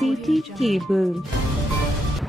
City Cable.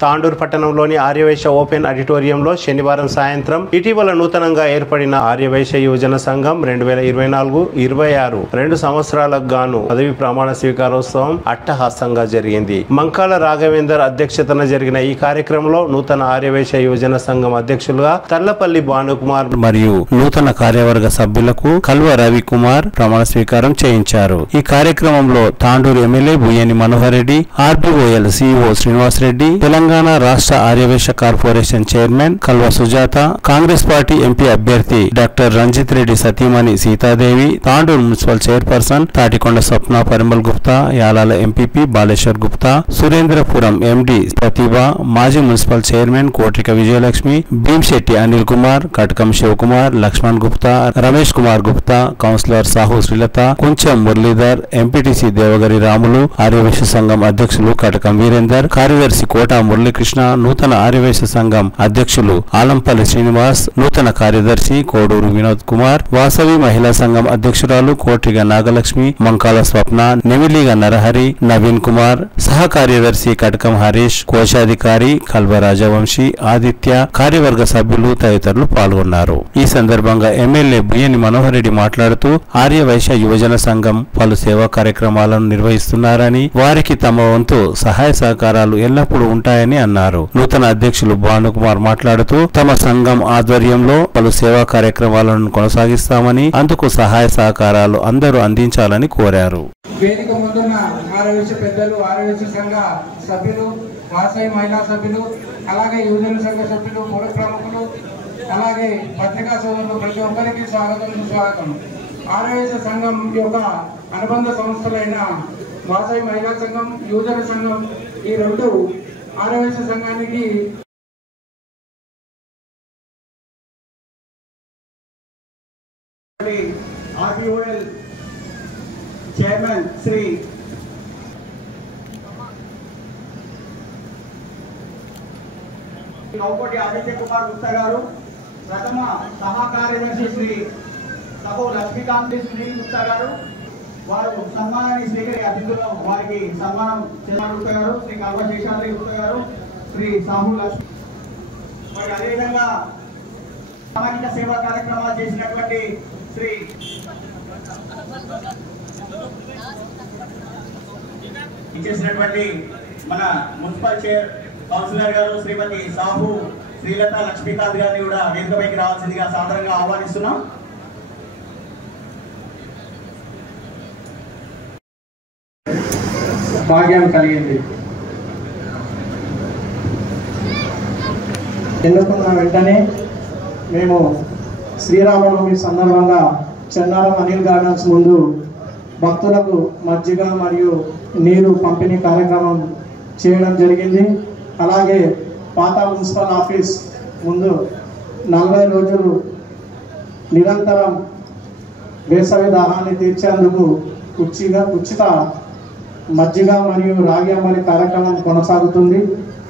Tandur పట్టణంలోని Aryavysya open ఆడిటోరియంలో శనివారం సాయంత్రం ఇటీవల నూతనంగా ఏర్పడిన ఆర్యవైశ్య యువజన సంఘం 2024-26 2 సంవత్సరాలకు గాను పదవి ప్రమాణ స్వీకారోత్సవం అట్టహాసంగా జరిగింది. మంకాల రాఘవేందర్ అధ్యక్షతన జరిగిన ఈ కార్యక్రమంలో నూతన ఆర్యవైశ్య యువజన సంఘం అధ్యక్షులుగా తర్లపల్లి భానుకుమార్ మరియు నూతన కార్యవర్గ సభ్యులకు కల్వ రవికుమార్ ప్రమాణ స్వీకారం చేయించారు. ఈ కార్యక్రమంలో Tandur MLA Buyyani Manohar Reddy, RBOL CEO Srinivas Reddy, Telangana రాష్ట్ర Aryavysya corporation chairman Kalva Sujatha, Congress party MP అభ్యర్థి డాక్టర్ రంజిత్ రెడ్డి సతీమణి Sitadevi, Tandur municipal chairperson Tatikonda Swapna Parimal Gupta, Yalala MPP Baleshwar Gupta, Surendrapuram MD Pratibha, మాజీ municipal chairman Kotrika Vijayalakshmi, Bheemshetti Anil Kumar, Katakam Shivakumar, Laxman Gupta, Ramesh Kumar Gupta, councillor Sahu Srilatha, కొంచెం మురళీధర్, ఎంపీటీసీ దేవగరి రాములు, ఆర్యవైశ్య సంఘం అధ్యక్షులు కటకం వీరేందర్, కార్యదర్శి కోట మురళీకృష్ణ, నూతన ఆర్యవైశ్య సంఘం అధ్యక్షులు ఆలంపల్లి శ్రీనివాస్, నూతన కార్యదర్శి కోడూరు వినోద్ కుమార్, వాసవి మహిళా సంఘం అధ్యక్షురాలు కోట్రిగ నాగలక్ష్మి, మంకాల స్వప్న, నెమిలిగ నరహరి, నవీన్ కుమార్, సహ కార్యదర్శి కటకం హరీష్, కోశాధికారి కల్వ రాజవంశీ, ఆదిత్య, కార్యవర్గ సభ్యులు తదితరులు పాల్గొన్నారు. ఈ సందర్భంగా ఎమ్మెల్యే బుయ్యని మనోహర్ రెడ్డి మాట్లాడుతూ ఆర్యవైశ్య యువజన సంఘం పలు సేవా కార్యక్రమాలను నిర్వహిస్తున్నారని, వారికి తమ వంతు సహాయ సహకారాలు ఎల్లప్పుడూ ఉంటాయని అన్నారు. నూతన అధ్యక్షులు భానుకుమార్ మాట్లాడుతూ తమ సంఘం ఆధ్వర్యంలో పలు సేవా కార్యక్రమాలను కొనసాగిస్తామని, అందుకు సహాయ సహకారాలు అందరూ అందించాలని కోరారు. వేదిక ముందున్న ఆర్యవైశ్య పెద్దలు, ఆర్యవైశ్య సంఘ సభ్యులు, వాసవి మహిళా సభ్యులు, అలాగే యువజన సంఘ సభ్యులు, మూల ప్రముఖులు, అలాగే పత్రికా సోదరులు ప్రతి ఒక్కరికి స్వాగతం. ఆర్యవైశ్య సంఘం యొక్క అనుబంధ సంస్థలైన వాసవి మహిళా సంఘం, యువజన సంఘం ఈ రెండు ఆర్యవైశ్య సంఘానికి ఆర్బీఓఎల్ చైర్మన్ శ్రీ నౌకోటి ఆదిత్య కుమార్ గుప్తా గారు, ప్రథమ సహా కార్యదర్శి శ్రీ సహో లక్ష్మీకాంత్ సునీల్ గుప్తా గారు, వారు సన్మానాన్ని స్వీకరి అతిథులు వారికి సన్మానం చేయాలి గుప్తా గారు, శ్రీ కల్వ శేషాద్రి గుప్తా గారు, శ్రీ సాహు లక్ష్మి, మరి అదేవిధంగా సామాజిక సేవా కార్యక్రమాలు చేసినటువంటి శ్రీ ఇచ్చేసినటువంటి మన మున్సిపల్ చైర్ కౌన్సిలర్ గారు శ్రీమతి సాహు శ్రీలత లక్ష్మీకాంత్ గారిని కూడా వేదికపైకి రావాల్సిందిగా సాదరంగా ఆహ్వానిస్తున్నాం. భాగ్యం కలిగింది. ఎన్నుకున్న వెంటనే మేము శ్రీరామనవమి సందర్భంగా చెన్నారం అనిల్ గార్డెన్స్ ముందు భక్తులకు మజ్జిగ మరియు నీరు పంపిణీ కార్యక్రమం చేయడం జరిగింది. అలాగే పాత మున్సిపల్ ఆఫీస్ ముందు 40 రోజులు నిరంతరం వేసవి దాహాన్ని తీర్చేందుకు ఉచిత మజ్జిగ మరియు రాగి అంబలి కార్యక్రమం కొనసాగుతుంది.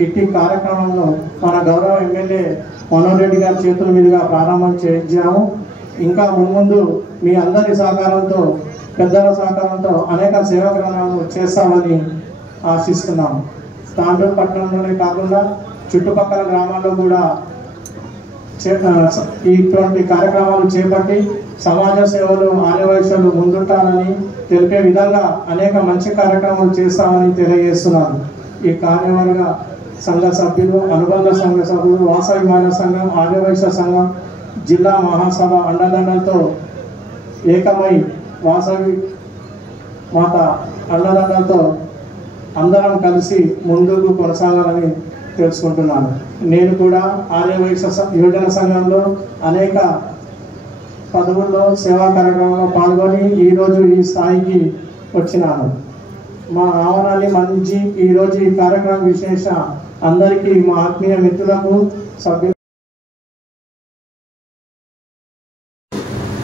ఇట్టి కార్యక్రమంలో మన గౌరవ ఎమ్మెల్యే మనోహర్ రెడ్డి గారి చేతుల మీదుగా ప్రారంభం చేయించాము. ఇంకా మున్ముందు మీ అందరి సహకారంతో, పెద్దల సహకారంతో అనేక సేవా కార్యక్రమాలు చేస్తామని ఆశిస్తున్నాము. తాండూరు పట్టణంలోనే కాకుండా చుట్టుపక్కల గ్రామాల్లో కూడా ఇటువంటి కార్యక్రమాలు చేపట్టి సమాజ సేవలు ఆర్యవైశ్యులు ముందుంటారని తెలిపే విధంగా అనేక మంచి కార్యక్రమాలు చేస్తామని తెలియజేస్తున్నాను. ఈ కార్యవర్గ సంఘ సభ్యులు, అనుబంధ సంఘ సభ్యులు, వాసవి మహిళా సంఘం, ఆర్యవైశ్య సంఘం, జిల్లా మహాసభ అండదండలతో ఏకమై వాసవి మాత అండదండలతో అందరం కలిసి ముందుకు కొనసాగాలని తెలుసుకుంటున్నాను. నేను కూడా ఆర్యవైశ్య యువజన సంఘంలో అనేక పదవుల్లో సేవా కార్యక్రమంలో పాల్గొని ఈరోజు ఈ స్థాయికి వచ్చినాను. మా ఆహ్వానాన్ని మంచి ఈరోజు ఈ కార్యక్రమం విశేష అందరికీ, మా ఆత్మీయ మిత్రులకు, సభ్యులు,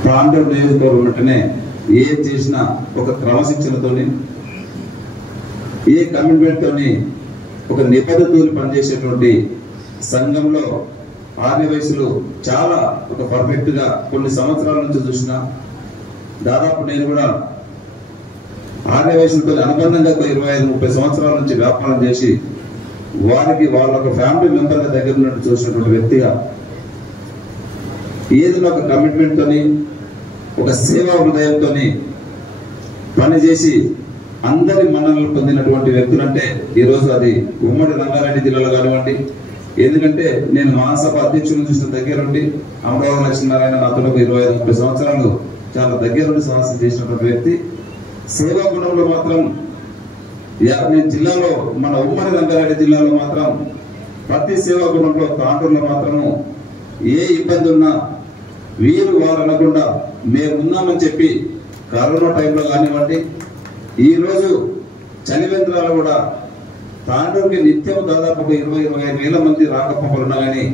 ప్రాంతం నియోజకవర్గం ఉంటేనే ఏ చేసినా ఒక క్రమశిక్షణతోని, ఏ కమిట్మెంట్తోని, ఒక నిబద్ధతతో పనిచేసేటువంటి సంఘంలో ఆర్యవైశ్యులు చాలా ఒక పర్ఫెక్ట్గా కొన్ని సంవత్సరాల నుంచి చూసిన, దాదాపు నేను కూడా ఆర్యవైశ్యులతో అనుబంధంగా 25-30 సంవత్సరాల నుంచి వ్యాపారం చేసి వారికి వాళ్ళ ఒక ఫ్యామిలీ మెంబర్ల దగ్గర ఉన్నట్టు చూసినటువంటి వ్యక్తిగా ఏదైనా ఒక కమిట్మెంట్ తోని ఒక సేవా హృదయంతో పనిచేసి అందరి మన్ననలు పొందినటువంటి వ్యక్తులంటే ఈరోజు అది ఉమ్మడి రంగారెడ్డి జిల్లాలో కానివ్వండి. ఎందుకంటే నేను మహాసభ అధ్యక్షులను చూసిన దగ్గర నుండి అమరావతి లక్ష్మీనారాయణ నాతో 25-30 సంవత్సరాలు చాలా దగ్గర నుండి సాహసం చేసినటువంటి వ్యక్తి. సేవా గుణంలో మాత్రం నేను జిల్లాలో మన ఉమ్మడి రంగారెడ్డి జిల్లాలో మాత్రం ప్రతి సేవా గుణంలో తాండూరులో మాత్రము ఏ ఇబ్బంది ఉన్నా వీరు వారు అనకుండా మేము ఉన్నామని చెప్పి కరోనా టైంలో కానివ్వండి, ఈరోజు చలివేంద్రాలు కూడా తాండూరుకి నిత్యం దాదాపు 20-25 వేల మంది రాకపోకలున్నా కానీ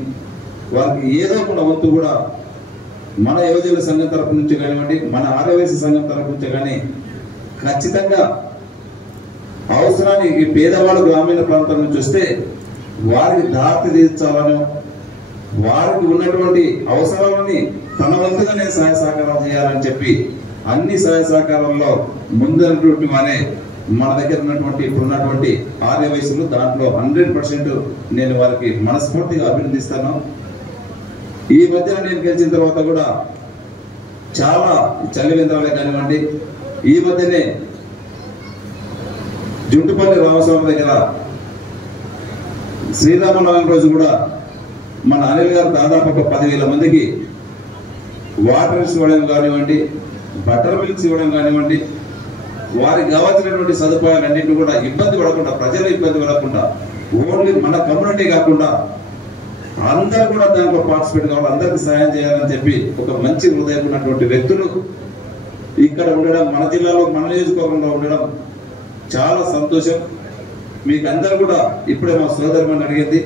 వారికి ఏదో ఒక వంతు కూడా మన యువజన సంఘం తరపు నుంచి కానివ్వండి, మన ఆర్యవైశ్య సంఘం తరపు నుంచి కానీ ఖచ్చితంగా అవసరానికి పేదవాడు గ్రామీణ ప్రాంతం నుంచి వస్తే వారికి దారి తీర్చాలను, వారికి ఉన్నటువంటి అవసరాలని తన వంతుగానే సహాయ సహకారం చేయాలని చెప్పి అన్ని సహాయ సహకారంలో ముందున్నటువంటి వారే మన దగ్గర ఇప్పుడున్నటువంటి ఆర్యవైశ్యులు. దాంట్లో 100% నేను వారికి మనస్ఫూర్తిగా అభినందిస్తాను. ఈ మధ్యన నేను గెలిచిన తర్వాత కూడా చాలా చలివేంద్రాలే కానివ్వండి, ఈ మధ్యనే జుంటుపల్లి రామస్వామి దగ్గర శ్రీరామనవమి రోజు కూడా మన అనిల్ గారు దాదాపు ఒక 10,000 మందికి వాటర్స్ ఇవ్వడం కానివ్వండి, బటర్ మిల్క్స్ ఇవ్వడం కానివ్వండి, వారికి కావాల్సినటువంటి సదుపాయాలన్నింటినీ కూడా ఇబ్బంది పడకుండా, ప్రజలు ఇబ్బంది పడకుండా, ఓన్లీ మన కమ్యూనిటీ కాకుండా అందరూ కూడా దాంట్లో పార్టిసిపేట్ కావాలి, అందరికి సహాయం చేయాలని చెప్పి ఒక మంచి హృదయం ఉన్నటువంటి వ్యక్తులు ఇక్కడ ఉండడం, మన జిల్లాలో మన నియోజకవర్గంలో ఉండడం చాలా సంతోషం. మీకు అందరూ కూడా ఇప్పుడే మా సోదరుని అడిగింది,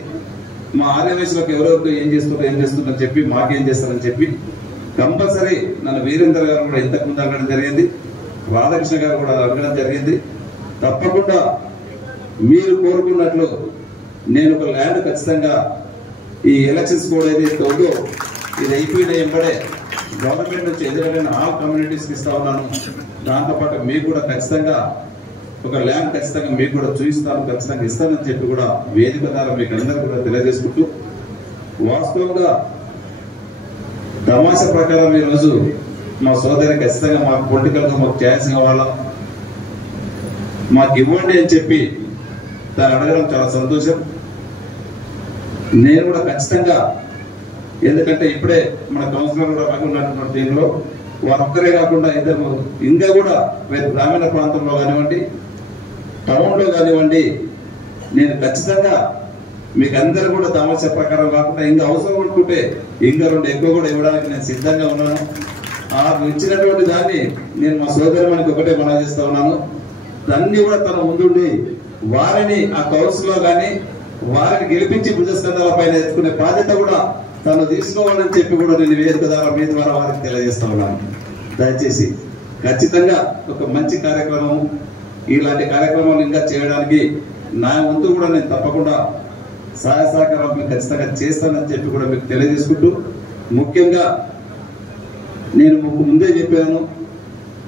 మా ఆర్యవైశ్యులకు ఎవరెవరికి ఏం చేస్తున్నారని చెప్పి మాకేం చేస్తారని చెప్పి కంపల్సరీ నన్ను వీరేంద్ర గారు కూడా ఇంతకుముందు అడగడం జరిగింది, రాధాకృష్ణ గారు కూడా అడగడం జరిగింది. తప్పకుండా మీరు కోరుకున్నట్లు నేను ఒక ల్యాండ్ ఖచ్చితంగా ఈ ఎలక్షన్స్ కూడా ఏదైతే ఉందో ఇది అయిపోయిన వెంబడే గవర్నమెంట్ నుంచి ఎదురైన ఆల్ కమ్యూనిటీస్కి ఇస్తా ఉన్నాను. దాంతోపాటు మీకు కూడా ఖచ్చితంగా ఒక ల్యాండ్ ఖచ్చితంగా మీకు కూడా చూపిస్తాను, ఖచ్చితంగా ఇస్తానని చెప్పి కూడా వేదిక ద్వారా మీకు అందరూ కూడా తెలియజేసుకుంటూ, వాస్తవంగా తమాషా ప్రకారం ఈరోజు మా సోదరి ఖచ్చితంగా మాకు పొలిటికల్గా మాకు ఛాన్స్ కావాలా, మాకు ఇవ్వండి అని చెప్పి దాన్ని అడగడం చాలా సంతోషం. నేను కూడా ఖచ్చితంగా, ఎందుకంటే ఇప్పుడే మన కౌన్సిలర్ కూడా ఉన్నటువంటి దీనిలో వారొక్కరే కాకుండా ఇద్దరు ఇంకా కూడా గ్రామీణ ప్రాంతంలో కానివ్వండి, టౌన్లో కానివ్వండి, నేను ఖచ్చితంగా మీకు అందరూ కూడా తమాషా ప్రకారం కాకుండా ఇంకా అవసరం అనుకుంటే ఇంకా 2 ఎక్కువ కూడా ఇవ్వడానికి నేను సిద్ధంగా ఉన్నాను. ఆ ఇచ్చినటువంటి దాన్ని నేను మా సోదరునికి ఒకటే మనవి చేస్తా ఉన్నాను, దాన్ని కూడా తన ముందుండి వారిని ఆ కౌన్సిల్లో కానీ వారిని గెలిపించి భుజస్కంధాల పైన ఎత్తుకునే బాధ్యత కూడా తను తీసుకోవాలని చెప్పి కూడా నేను వేదిక ద్వారా మీ ద్వారా వారికి తెలియజేస్తా ఉన్నాను. దయచేసి ఖచ్చితంగా ఒక మంచి కార్యక్రమం, ఇలాంటి కార్యక్రమాలు ఇంకా చేయడానికి నా వంతు కూడా నేను తప్పకుండా సహాయ సహకారం మీకు ఖచ్చితంగా చేస్తానని చెప్పి కూడా మీకు తెలియజేసుకుంటూ, ముఖ్యంగా నేను ముందే చెప్పాను,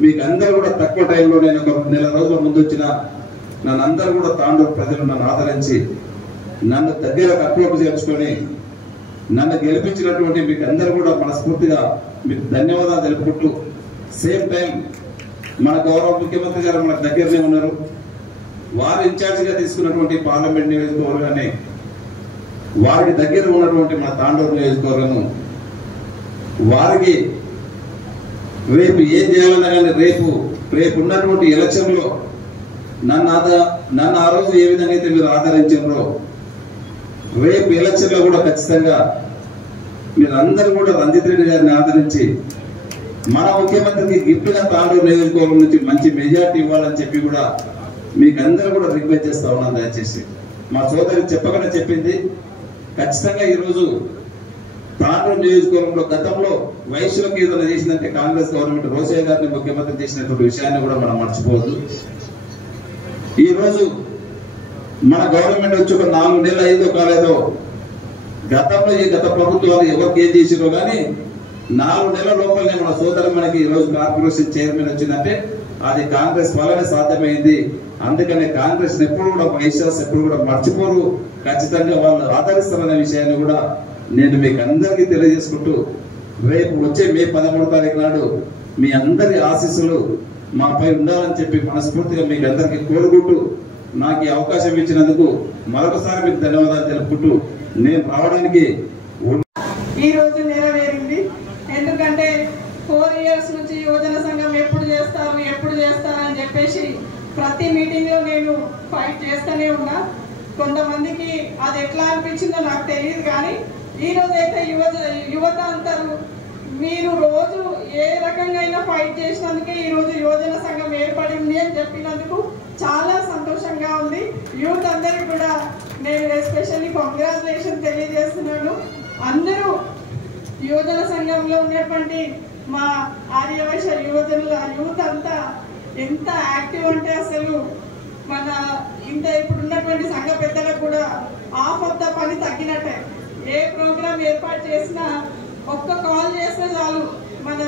మీకు అందరూ కూడా తక్కువ టైంలో నేను ఒక 1 నెల రోజుల ముందు వచ్చిన నన్ను అందరూ కూడా తాండూరు ప్రజలు నన్ను ఆదరించి నన్ను దగ్గర తక్కువకు చేర్చుకొని నన్ను గెలిపించినటువంటి మీకు అందరూ కూడా మనస్ఫూర్తిగా మీకు ధన్యవాదాలు తెలుపుకుంటూ, సేమ్ టైం మన గౌరవ ముఖ్యమంత్రి గారు మన దగ్గరనే ఉన్నారు. వారు ఇన్ఛార్జిగా తీసుకున్నటువంటి పార్లమెంట్ నియోజకవర్గాన్ని, వారికి దగ్గర ఉన్నటువంటి మన తాండూరు నియోజకవర్గము, వారికి రేపు ఏం చేయాలన్నా కానీ రేపు ఉన్నటువంటి ఎలక్షన్లో నన్ను ఆ రోజు ఏ విధంగా అయితే మీరు ఆదరించారో రేపు ఎలక్షన్లో కూడా ఖచ్చితంగా మీరు అందరూ కూడా రంజిత్ రెడ్డి గారిని ఆదరించి మన ముఖ్యమంత్రికి గిఫ్ట్గా తాండూరు నియోజకవర్గం నుంచి మంచి మెజార్టీ ఇవ్వాలని చెప్పి కూడా మీకు అందరూ కూడా రిక్వెస్ట్ చేస్తా ఉన్నాను. దయచేసి మా సోదరి చెప్పగానే చెప్పింది, ఖచ్చితంగా ఈరోజు తాండూరు నియోజకవర్గంలో గతంలో వైశ్యులకు ఏదైనా చేసిందంటే కాంగ్రెస్ గవర్నమెంట్ రోసయ్య గారిని ముఖ్యమంత్రి చేసినటువంటి విషయాన్ని కూడా మనం మర్చిపోవద్దు. ఈ రోజు మన గవర్నమెంట్ వచ్చి ఒక 4 నెలలు అయిందో కాలేదో, గతంలో ఈ గత ప్రభుత్వాలు ఎవరికి ఏం చేసిరో కానీ 4 నెలల లోపలనే మన సోదరు మనకి ఈ రోజు కార్పొరేషన్ చైర్మన్ వచ్చిందంటే అది కాంగ్రెస్ వల్లనే సాధ్యమైంది. అందుకనే కాంగ్రెస్ ఎప్పుడు కూడా వైశ్యాస్ ఎప్పుడు కూడా మర్చిపోరు, ఖచ్చితంగా వాళ్ళు ఆదరిస్తారనే విషయాన్ని కూడా నేను మీకు అందరికీ తెలియజేసుకుంటూ, రేపు వచ్చే మే 13వ తారీఖు నాడు మీ అందరి ఆశీస్సులు మాపై ఉండాలని చెప్పి మనస్ఫూర్తిగా మీకు అందరికీ కోరుకుంటూ, నాకు ఈ అవకాశం ఇచ్చినందుకు మరొకసారి మీకు ధన్యవాదాలు తెలుపుకుంటూ, నేను రావడానికి ఈ రోజు నెరవేరింది. ఎందుకంటే 4 years నుంచి యువజన సంఘం ఎప్పుడు చేస్తారని చెప్పేసి ప్రతి మీటింగ్ లో నేను ఫైట్ చేస్తూనే ఉన్నా. కొంతమందికి అది ఎట్లా అనిపించిందో నాకు తెలియదు, కానీ ఈ రోజు అయితే యువత అంటారు మీరు రోజు ఏ రకంగా ఫైట్ చేసినందుకే ఈ రోజు యువజన సంఘం ఏర్పడింది అని చెప్పినందుకు చాలా సంతోషంగా ఉంది. యూత్ అందరికి కూడా నేను ఎస్పెషల్లీ కంగ్రాచులేషన్ తెలియజేస్తున్నాను. అందరూ యువజన సంఘంలో ఉన్నటువంటి మా ఆర్యవైశ్య యూత్ అంతా ఎంత యాక్టివ్ అంటే అసలు మన ఇప్పుడు ఉన్నటువంటి సంఘ పెద్దలకు కూడా హాఫ్ ఆఫ్ ద పని తగ్గినట్టే. ఏ ప్రోగ్రామ్ ఏర్పాటు చేసినా ఒక్క కాల్ చేస్తే చాలు, మన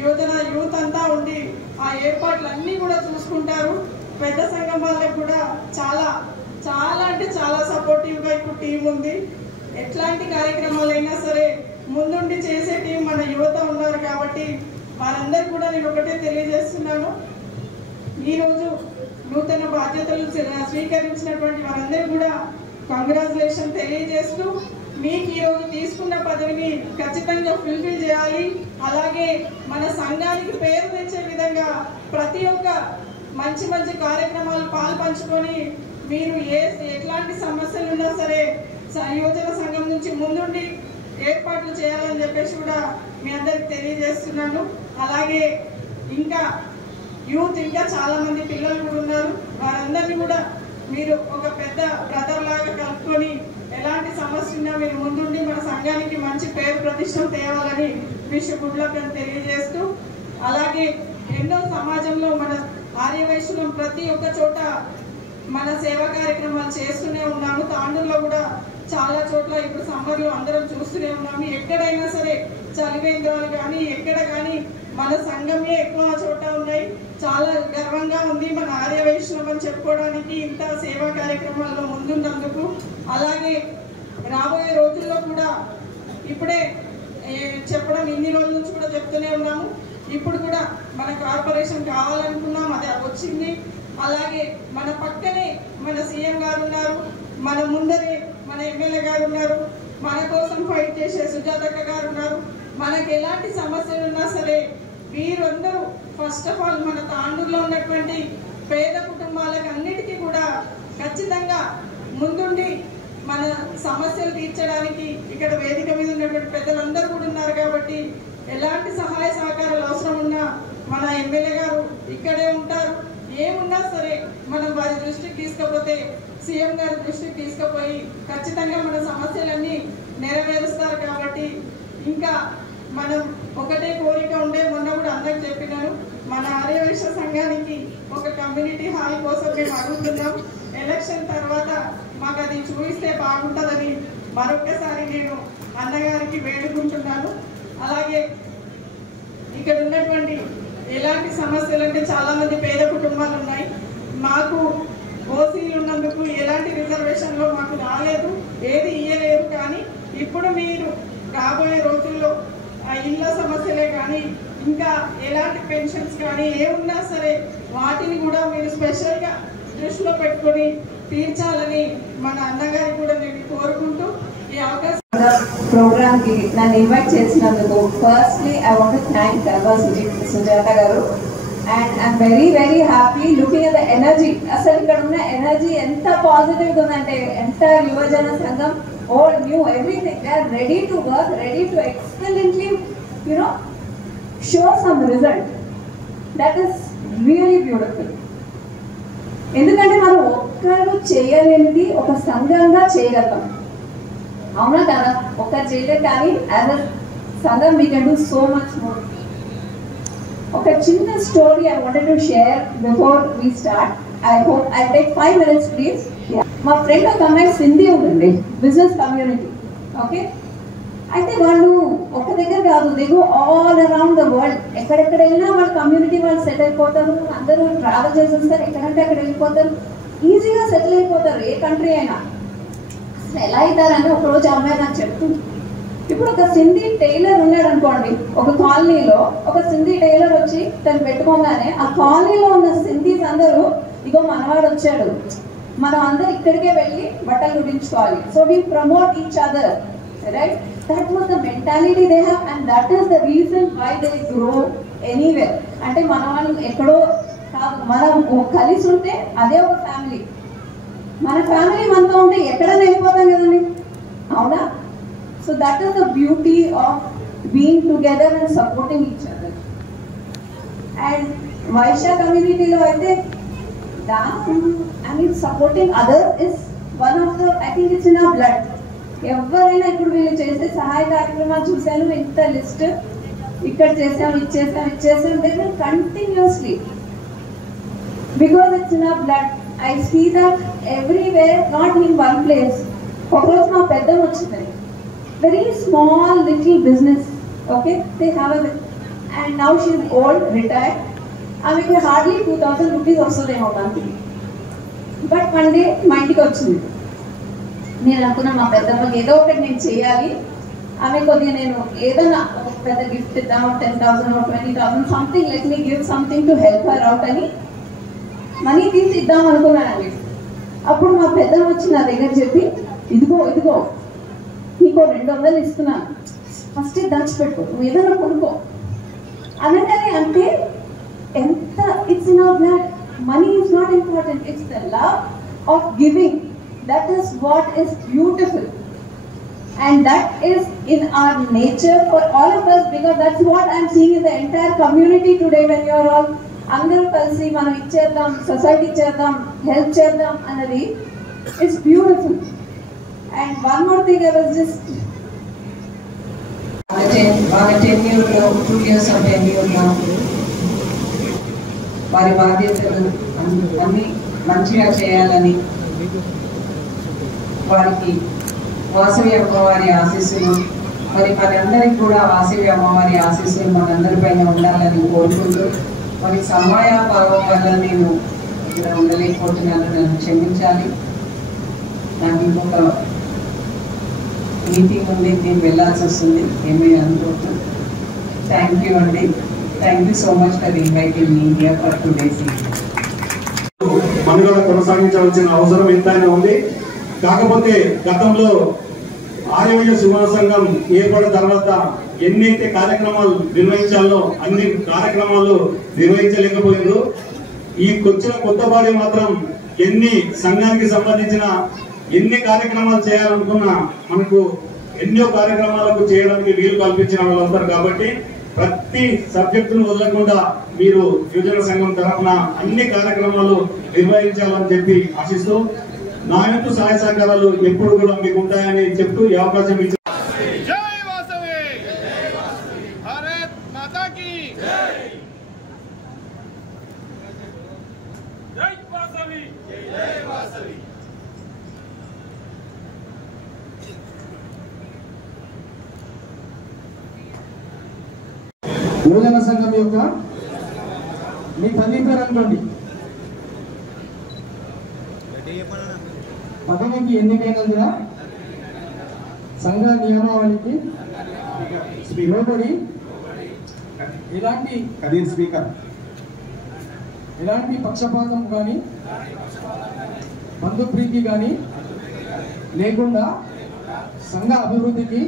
యూత్ అంతా ఉండి ఆ ఏర్పాట్లన్నీ కూడా చూసుకుంటారు. పెద్ద సంఘం వాళ్ళకి కూడా చాలా చాలా అంటే చాలా సపోర్టివ్గా ఇప్పుడు టీం ఉంది. ఎట్లాంటి కార్యక్రమాలైనా సరే ముందుండి చేసే టీం మన యువత ఉన్నారు కాబట్టి వారందరూ కూడా నేను ఒకటే తెలియజేస్తున్నాను. ఈరోజు నూతన బాధ్యతలు స్వీకరించినటువంటి వారందరూ కూడా కంగ్రాచులేషన్ తెలియజేస్తూ, మీకు ఈరోజు తీసుకున్న పదవిని ఖచ్చితంగా ఫుల్ఫిల్ చేయాలి. అలాగే మన సంఘానికి పేరు తెచ్చే విధంగా ప్రతి ఒక్క మంచి కార్యక్రమాలు పాల్పంచుకొని మీరు ఎట్లాంటి సమస్యలు ఉన్నా సరే యువజన సంఘం నుంచి ముందుండి ఏర్పాట్లు చేయాలని చెప్పేసి కూడా మీ అందరికి తెలియజేస్తున్నాను. అలాగే ఇంకా యూత్ ఇంకా చాలా మంది పిల్లలు కూడా ఉన్నారు. వారందరినీ కూడా మీరు ఒక పెద్ద బ్రదర్ లాగా కలుపుకొని ఎలాంటి సమస్య ఉన్నా మీరు ముందుండి మన సంఘానికి మంచి పేరు ప్రతిష్టం తేవాలని విష్ గుడ్ లక్ అని తెలియజేస్తూ, అలాగే ఎన్నో సమాజంలో మన ఆర్యవైశ్యులం ప్రతి ఒక్క చోట మన సేవా కార్యక్రమాలు చేస్తూనే ఉన్నాము. తాండూరులో కూడా చాలా చోట్ల ఇప్పుడు సమ్మర్లో అందరం చూస్తూనే ఉన్నాము. ఎక్కడైనా సరే చలివేంద్రాలు కానీ ఎక్కడ కానీ మన సంఘమే ఎక్కువ చోట ఉన్నాయి. చాలా గర్వంగా ఉంది మన ఆర్యవైశ్యులం అని చెప్పుకోవడానికి ఇంత సేవా కార్యక్రమాల్లో ముందున్నందుకు. అలాగే రాబోయే రోజుల్లో కూడా ఇప్పుడే చెప్పడం ఇన్ని రోజుల నుంచి కూడా చెప్తూనే ఉన్నాము. ఇప్పుడు కూడా మన కార్పొరేషన్ కావాలనుకున్నాం, అది వచ్చింది. అలాగే మన పక్కనే మన సీఎం గారు ఉన్నారు, మన ముందరే మన ఎమ్మెల్యే గారు ఉన్నారు, మన కోసం ఫైట్ చేసే సుజాతక్క గారు ఉన్నారు. మనకు ఎలాంటి సమస్యలు ఉన్నా సరే వీరందరూ ఫస్ట్ ఆఫ్ ఆల్ మన తాండూరులో ఉన్నటువంటి పేద కుటుంబాలకు అన్నిటికీ కూడా ఖచ్చితంగా ముందుండి మన సమస్యలు తీర్చడానికి ఇక్కడ వేదిక మీద ఉన్నటువంటి పెద్దలందరూ కూడా ఉన్నారు. కాబట్టి ఎలాంటి సహాయ సహకారాలు అవసరం ఉన్నా మన ఎమ్మెల్యే గారు ఇక్కడే ఉంటారు. ఏమున్నా సరే మనం వారి దృష్టికి తీసుకపోతే సీఎం గారి దృష్టికి తీసుకుపోయి ఖచ్చితంగా మన సమస్యలన్నీ నెరవేరుస్తారు. కాబట్టి ఇంకా మనం ఒకటే కోరిక ఉండే, మొన్న కూడా అందరికి చెప్పినాను, మన ఆర్యవైశ్య సంఘానికి ఒక కమ్యూనిటీ హాల్ కోసం మేము అడుగుతున్నాం. ఎలక్షన్ తర్వాత మాకు అది చూపిస్తే బాగుంటుందని మరొకసారి నేను అన్నగారికి వేడుకుంటున్నాను. అలాగే ఇక్కడ ఉన్నటువంటి ఎలాంటి సమస్యలు అంటే చాలా మంది పేద కుటుంబాలు ఉన్నాయి. మాకు ఓసీలు ఉన్నందుకు ఎలాంటి రిజర్వేషన్లో మాకు రాలేదు, ఏది ఇయ్యలేదు. కానీ ఇప్పుడు మీరు రాబోయే రోజుల్లో ఇళ్ళ సమస్యలే కానీ ఇంకా ఎలాంటి పెన్షన్స్ కానీ ఏమున్నా సరే వాటిని కూడా మీరు స్పెషల్గా దృష్టిలో పెట్టుకొని తీర్చాలని మన అన్నగారికి కూడా నేను కోరుకుంటూ ఈ అవకాశం ప్రోగ్రామ్ కి నన్ను ఇన్వైట్ చేసినందుకు firstly I want to thank Garva Sujatha గారు. And I'm very very happy looking at the energy. అసలు ఇక్కడ ఉన్న ఎనర్జీ ఎంత పాజిటివ్గా ఉందంటే ఎంటైర్ యువజన సంఘం old new everything they are ready to work, ready to excellently show some result. That is really beautiful. ఎందుకంటే మనం ఒక్కరు చేయలేనిది ఒక సంఘంగా చేయగలుగుతాం, అవునా కదా? ఒక్కరు చేయలేదు కానీ యాజ్ అ సంఘం we can do so much more. ఒక చిన్న story I wanted to share before we start. I hope I take 5 minutes please. మా ఫ్రెండ్ ఒక అమ్మాయి సింధీ ఉందండి, బిజినెస్ కమ్యూనిటీ. ఓకే, అయితే వాళ్ళు ఒక దగ్గర కాదు, they go all around the world. ఎక్కడెక్కడ వెళ్ళినా వాళ్ళ కమ్యూనిటీ వాళ్ళు సెట్ అయిపోతారు, అందరూ ట్రావెల్ చేసేస్తారు, ఎక్కడంటే అక్కడ వెళ్ళిపోతారు, ఈజీగా సెటిల్ అయిపోతారు ఏ కంట్రీ అయినా. అసలు ఎలా అవుతారని ఒకరోజు అమ్మాయి నాకు చెప్తుంది. ఇప్పుడు ఒక సింధీ టైలర్ ఉన్నాడు అనుకోండి, ఒక కాలనీలో ఒక సింధీ టైలర్ వచ్చి తను పెట్టుకోగానే ఆ కాలనీలో ఉన్న సింధీస్ అందరూ ఇగో మనవాడు వచ్చాడు, మనం అందరు ఇక్కడికే వెళ్ళి బట్టలు కుట్టించుకోవాలి. So we promote each other, right? That was the mentality they have and that is the reason why they grow anywhere. అంటే మన వాళ్ళు ఎక్కడో కాదు, మనం కలిసి ఉంటే అదే ఒక ఫ్యామిలీ. మన ఫ్యామిలీ మనతో ఉంటే ఎక్కడైనా వెళ్ళిపోతాం కదండి, అవునా? So that is the beauty of being together and supporting each other. And Vaishya కమ్యూనిటీలో అయితే supporting others is one of the, I think it's in our blood. ఎవరైనా ఇప్పుడు వీళ్ళు చేసే సహాయ కార్యక్రమాలు చూశాను, ఇంత లిస్ట్ ఇక్కడ చేసాం, ఇచ్చేసాం, they will continuously because it's in our blood. I see that everywhere, not in one place. ఒకరోజు మా పెద్దమ్మ వచ్చింది, very small little business, okay, they have and now she is old, retired. ఆమెకి హార్డ్లీ 2000 రూపీస్ వస్తుందేమో monthly. But one day మా ఇంటికి వచ్చింది. నేను అనుకున్నా మా పెద్దమ్మకి ఏదో ఒకటి నేను చేయాలి, ఆమె కొద్దిగా నేను ఏదైనా ఒక పెద్ద గిఫ్ట్ ఇద్దాం, 10,000 or 20,000 something, let me give something to help her out అని మనీ తీసి ఇద్దాం అనుకున్నానండి. అప్పుడు మా పెద్దమ్మ వచ్చి నా దగ్గర చెప్పి, ఇదిగో నీకో 200 ఇస్తున్నాను, ఫస్ట్ దాచిపెట్టుకో, నువ్వు ఏదైనా కొనుక్కో అనగానే. అంటే ఎంత, it's in our blood. Money is not important, it's the love of giving. That is what is beautiful, and that is in our nature for all of us, because that's what I'm seeing in the entire community today. When you are all andaru kalsi manam ichchedam, society ichchedam, help chedam anadi, it's beautiful. And one more thing, I was just tenure 2 years of tenure now, వారి బాధ్యతలు అన్ని మంచిగా చేయాలని వారికి వాసవి అమ్మవారి ఆశీస్సులు, మరి మనందరికి కూడా వాసవి అమ్మవారి ఆశీస్సులు మనందరిపైన ఉండాలని కోరుకుంటూ, మరి సమయాభావం వల్ల నేను ఇక్కడ ఉండలేకపోతున్నాను, నన్ను క్షమించాలి. నాకు ఇంకొక మీటింగ్ ఉంది, నేను వెళ్ళాల్సి వస్తుంది, ఏమైనా అనుకోవద్దు. థ్యాంక్ యూ అండి, thank you so much for inviting me here for today's event. మనుగడ కొనసాగించవలసిన అవసరం ఎంతైనా ఉంది. కాకపోతే గతంలో ఆర్యవైశ్య శివన సంఘం ఏర్పడిన తర్వాత ఎన్నైతే కార్యక్రమాలు నిర్వహించాలో అన్ని కార్యక్రమాలు నిర్వహించలేకపోయిందో, ఈ వచ్చిన కొత్త బాడీ మాత్రం ఎన్ని సంఘానికి సంబంధించిన ఎన్ని కార్యక్రమాలు చేయాలనుకున్నా మనకు ఎన్నో కార్యక్రమాలకు చేయడానికి వీలు కల్పించిన వాళ్ళు వస్తారు. కాబట్టి ప్రతి సబ్జెక్టును వదలకుండా మీరు యువజన సంఘం తరఫున అన్ని కార్యక్రమాలు నిర్వహించాలని చెప్పి ఆశిస్తూ, నా యొక్క సహాయ సహకారాలు ఎప్పుడు కూడా మీకు ఉంటాయని చెప్తూ ఈ అవకాశం ఇచ్చారు. జై వాసవి, భారత్ మాతా కీ జై, జై వాసవి, జై వాసవి. యువజన సంఘం యొక్క మీ తల్లి పేరు అనుకోండి, పదవికి ఎన్నికైనందున సంఘ నియమావళికి లోబడి ఎలాంటి పక్షపాతం కానీ బంధుప్రీతి కానీ లేకుండా సంఘ అభివృద్ధికి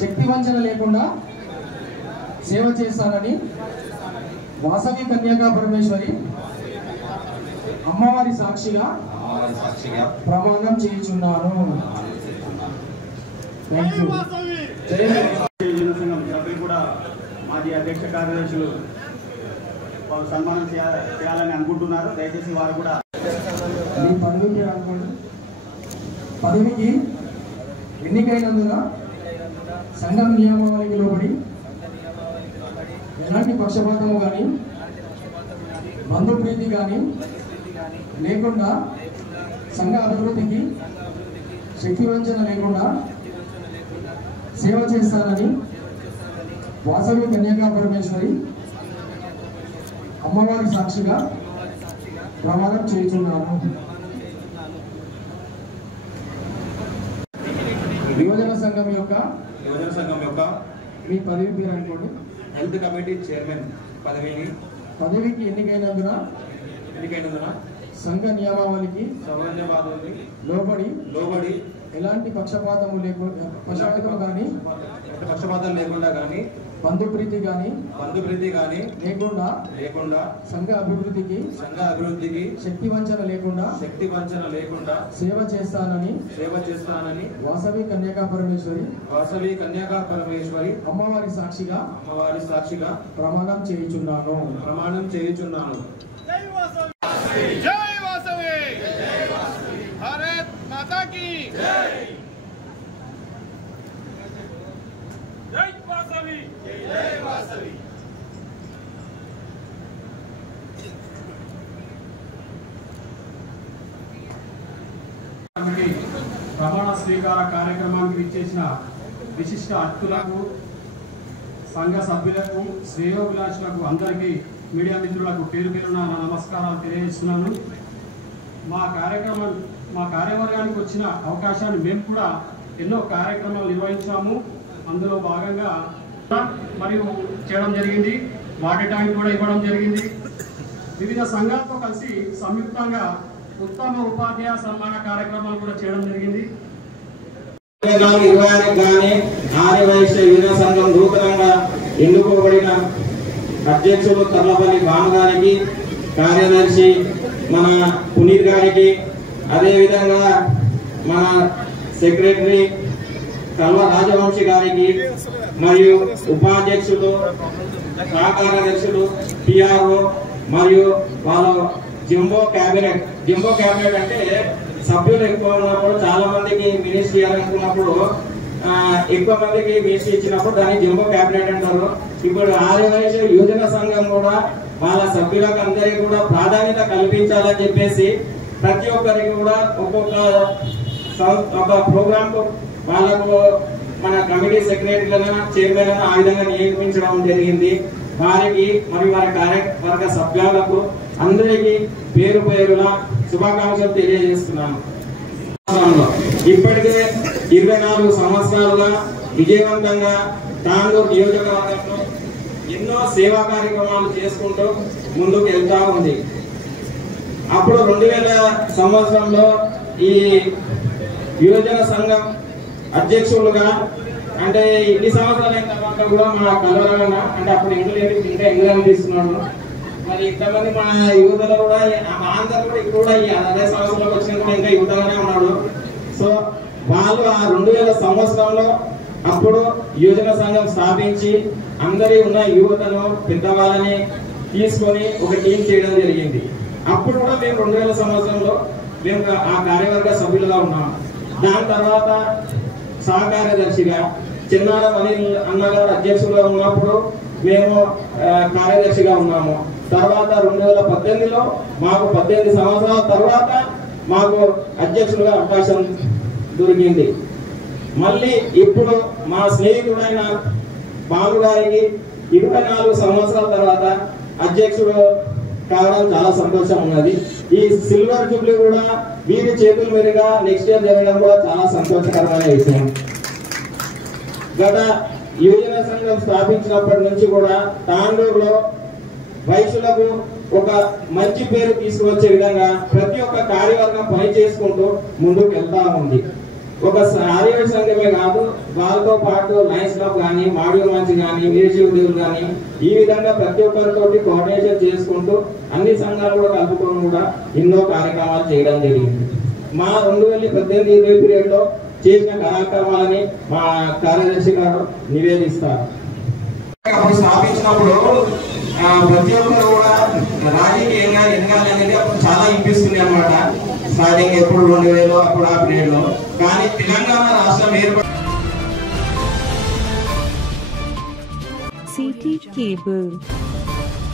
శక్తివంచన లేకుండా సేవ చేస్తానని వాసవి కన్యకా పరమేశ్వరి అమ్మవారి సాక్షిగా ప్రమాణం చేయుచున్నాను. Thank you. సభ్యులు కూడా మాజీ అధ్యక్ష కార్యదర్శులు సన్మానం చేయాలని అనుకుంటున్నారు. దయచేసి వారు కూడా మీ పదవికి అనుకోండి. పదవికి ఎన్నికైనందున సంఘం నియమావళికి లోబడి ఎలాంటి పక్షపాతము కానీ బంధుప్రీతి కానీ లేకుండా సంఘ అభివృద్ధికి శక్తివంచన లేకుండా సేవ చేస్తానని వాసవి కన్యకా పరమేశ్వరి అమ్మవారి సాక్షిగా ప్రమాణం చేస్తున్నాను. యువజన సంఘం యొక్క మీ పదవి పేరు అనుకోండి. హెల్త్ కమిటీ చైర్మన్ పదవికి ఎన్నికైనందున సంఘ నియమావళికి లోబడి ఎలాంటి పక్షపాతం లేకుండా కానీ బంధుప్రీతి కానీ లేకుండా సంఘ అభివృద్ధికి శక్తి వంచన లేకుండా సేవ చేస్తానని వాసవి కన్యకా పరమేశ్వరి అమ్మవారి సాక్షిగా ప్రమాణం చేయుచున్నాను. జై వాసవి భారత్ మాతా కీ జై వాసవి ప్రమాణ స్వీకార కార్యక్రమానికి ఇచ్చేసిన విశిష్ట అతిథులకు, సంఘ సభ్యులకు, శ్రేయోభిలాషులకు అందరికీ, మీడియా మిత్రులకు పేరు పేరున నమస్కారాలు తెలియజేస్తున్నాను. మా కార్యవర్గానికి వచ్చిన అవకాశాన్ని మేము కూడా ఎన్నో కార్యక్రమాలు నిర్వహించాము. అందులో భాగంగా మరియు చేయడం జరిగింది. వాటర్ ట్యాంక్ కూడా ఇవ్వడం జరిగింది. వివిధ సంఘాలతో కలిసి సంయుక్తంగా ఉత్తమ ఉపాధ్యాయ సన్మాన కార్యక్రమాలు కూడా చేయడం జరిగింది. ఆర్యవైశ్య యువజన సంఘం నూతనంగా ఎన్నుకోబడిన అధ్యక్షులు తర్లపల్లి భాను గారికి, కార్యదర్శి మన పునీత్ గారికి, అదేవిధంగా మన సెక్రటరీ కల్వ రాజవంశీ గారికి, మరియు ఉపాధ్యక్షులు, సహకార్యదర్శులు, పిఆర్ఓ మరియు వాళ్ళ జంబో క్యాబినెట్ అంటే సభ్యులు ఎక్కువ ఉన్నప్పుడు, చాలా మందికి మినిస్ట్రీ అనుకున్నప్పుడు ఎక్కువ మందికి మినిస్ట్రీ ఇచ్చినప్పుడు దాన్ని జంబో క్యాబినెట్ అంటారు. ఇప్పుడు ఆర్యవైశ్య యువజన సంఘం కూడా వాళ్ళ సభ్యులకు అందరికీ కూడా ప్రాధాన్యత కల్పించాలని చెప్పేసి ప్రతి ఒక్కరికి కూడా ఒక్కొక్క ప్రోగ్రామ్ వాళ్ళకు మన కమిటీ సెక్రటరీలను, చైర్మన్ ఆ విధంగా నియమించడం జరిగింది. వారికి మరియు వారి కార్యవర్గ సభ్యులకు అందరికీ పేరు పేరున శుభాకాంక్షలు తెలియజేస్తున్నాను. ఇప్పటికే 24 సంవత్సరాలుగా విజయవంతంగా తాండూరు నియోజకవర్గంలో ఎన్నో సేవా కార్యక్రమాలు చేసుకుంటూ ముందుకు వెళ్తా ఉంది. అప్పుడు 2000 సంవత్సరంలో ఈ యువజన సంఘం అధ్యక్షులుగా, అంటే ఇన్ని సంవత్సరాలు అయిన తర్వాత కూడా మా కలవరగా, అంటే అప్పుడు ఇంకా ఇంగ్లాండ్ తీసుకున్నాడు. మరి ఇంతమంది మన యువతలో కూడా మా అందరూ కూడా ఇప్పుడు కూడా అదే సంవత్సరంలోకి వచ్చిన కూడా ఇంకా యువతగానే ఉన్నాడు. సో వాళ్ళు ఆ 2000 సంవత్సరంలో అప్పుడు యువజన సంఘం స్థాపించి అందరి ఉన్న యువతను, పెద్దవాళ్ళని తీసుకొని ఒక టీం చేయడం జరిగింది. అప్పుడు కూడా మేము 2000 సంవత్సరంలో మేము ఆ కార్యవర్గ సభ్యులుగా ఉన్నాము. దాని తర్వాత సహకార్యదర్శిగా చిన్నాడ అనిల్ అన్నగారు అధ్యక్షులుగా ఉన్నప్పుడు మేము కార్యదర్శిగా ఉన్నాము. తర్వాత 2018లో మాకు 18 సంవత్సరాల తర్వాత మాకు అధ్యక్షులుగా అవకాశం దొరికింది. మళ్ళీ ఇప్పుడు మా స్నేహితుడైన బాలు గారికి 24 సంవత్సరాల తర్వాత అధ్యక్షుడు కావడం చాలా సంతోషం ఉన్నది. ఈ సిల్వర్ జూబ్లీ కూడా వీరి చేతుల మీదుగా నెక్స్ట్ ఇయర్ జరగడం కూడా చాలా సంతోషకరమైన విషయం. గత యువజన సంఘం స్థాపించినప్పటి నుంచి కూడా తాండూరులో వైశ్యులకు ఒక మంచి పేరు తీసుకువచ్చే విధంగా ప్రతి ఒక్క కార్యవర్గం పని చేసుకుంటూ ముందుకు వెళ్తా ఉంది. ఒక ఆర్యవైశ్య సంఘమే కాదు, వాళ్ళతో పాటు లయన్స్ క్లబ్ కానీ, మాడియో మంచి కానీ, వీరశివ దేవులు కానీ, ఈ విధంగా ప్రతి ఒక్కరితోటి కోఆర్డినేషన్ చేసుకుంటూ అన్ని సంఘాలు కూడా కలుపుకొని కూడా ఎన్నో కార్యక్రమాలు చేయడం జరిగింది. మా 2018-20 పీరియడ్ లో చేసిన కార్యక్రమాలని మా కార్యదర్శి గారు నివేదిస్తారు. అప్పుడు స్థాపించినప్పుడు ప్రతి ఒక్కరు కూడా రాజకీయంగా ఎదగాలనేది అప్పుడు చాలా అనిపిస్తుంది అన్నమాట. స్టార్టింగ్ ఎప్పుడు 2000 అప్పుడు ఆ పీరియడ్ లో. కానీ తెలంగాణ రాష్ట్రం ఏర్పడి CT Cable